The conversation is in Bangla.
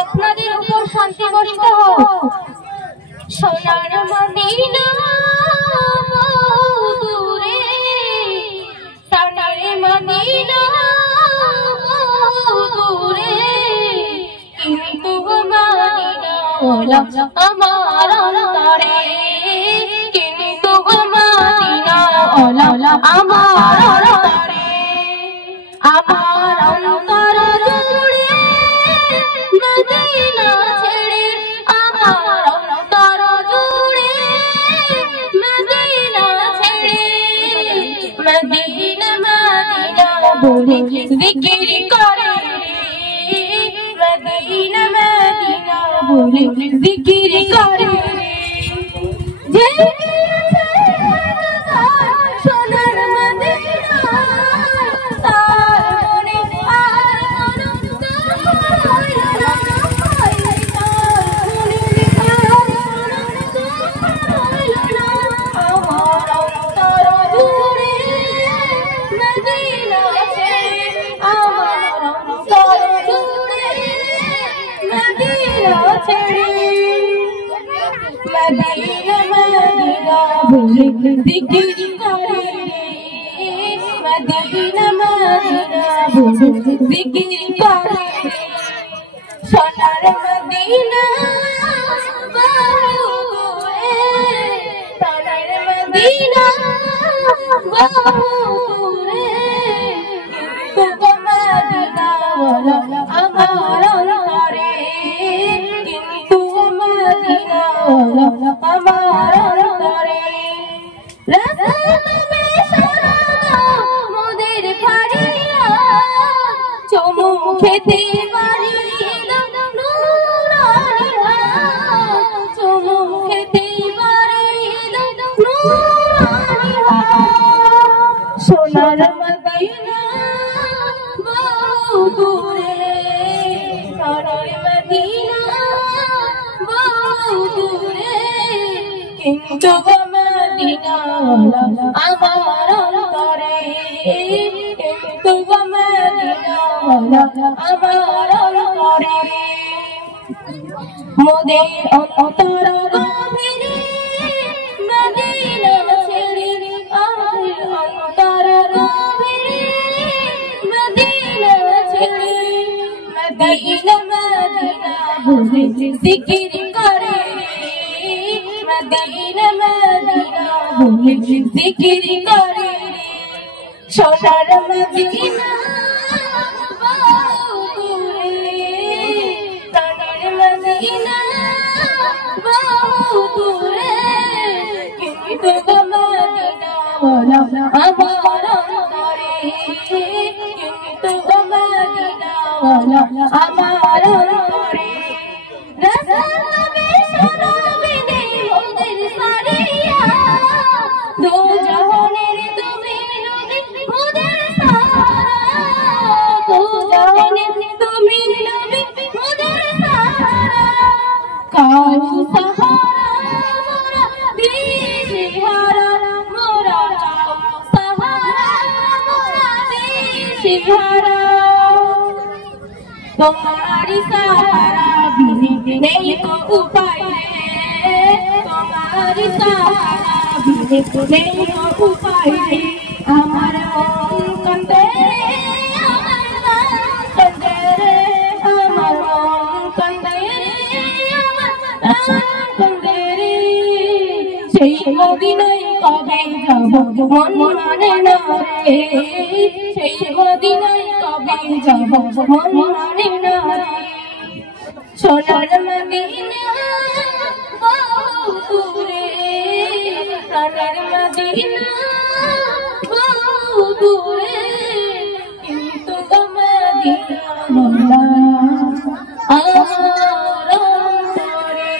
আপনাদের উপর শান্তি বর্ষিত হোক। সোনার মদিনা দূরে, সোনার মদিনা দূরে, কিন্তু মদিনা হলো আমার অন্তরে, কিন্তু মদিনা হলো আমার অন্তরে, আমার অন্তর জুড়ে মদিনা ছেড়ে, আমার অন্তর জুড়ে মদিনা ছেড়ে, মদিনা মদিনা বলে জিকির করে, মদিনা মদিনা বলে জিকির করে, সোনার মদিনা मदीना मदीना बोले जिकिर करे, मदीना मदीना बोले जिकिर करे, सोनार मदीना बहुरे, सोनार मदीना बहुरे, तुमको मदीना वाला हमारा करे, किंतु मदीना वाला हमारा करे, रसूल में शरणा मोদের ফারিয়া, চুমু খেতে পারি নুরানিয়া, চুমু খেতে পারি নুরানিয়া, সোনার মদিনা বহু দূরে, সোনার মদিনা বহু দূরে, কিন্তু মদিনা আমার অন্তরে, কিন্তু মদিনা আমার অন্তরে, মোদের অন্তর গভীরে মদিনা ছেড়ে, আমার অন্তর গভীরে মদিনা ছেড়ে, মদিনা মদিনা বলে জিকির করে, মদিনা মদিনা বলে জিকির করে, সোনার মদিনা বহু দূরে, সোনার মদিনা বহু দূরে, কিন্তু মদিনা ওয়ালা আমার অন্তরে, কিন্তু মদিনা ওয়ালা আমার অন্তরে, রসুল में शराबी ने मोদের সারিয়া, দো জাহানের তুমি নবী মোদের সারা, দো জাহানের তুমি নবী মোদের সারা, কালু সাহারা মোরা দিশহারা, মোরা সাহারা মোরা দিশহারা, तुम्हारी सहारा भी नहीं तो उपाय है, तुम्हारी सहारा भी नहीं तो उपाय है, हमारा मन कंदे हमारा कंदे रे, हमारा मन कंदे हमारा कंदे रे, সেই মদিনায় কবে যাব মন মানে না রে, সেই মদিনায় কবে যাব মন মানে না রে, সোনার মদিনা বহু দূরে, সোনার মদিনা বহু দূরে, কিন্তু মদিনা মোরা আমার অন্তরে।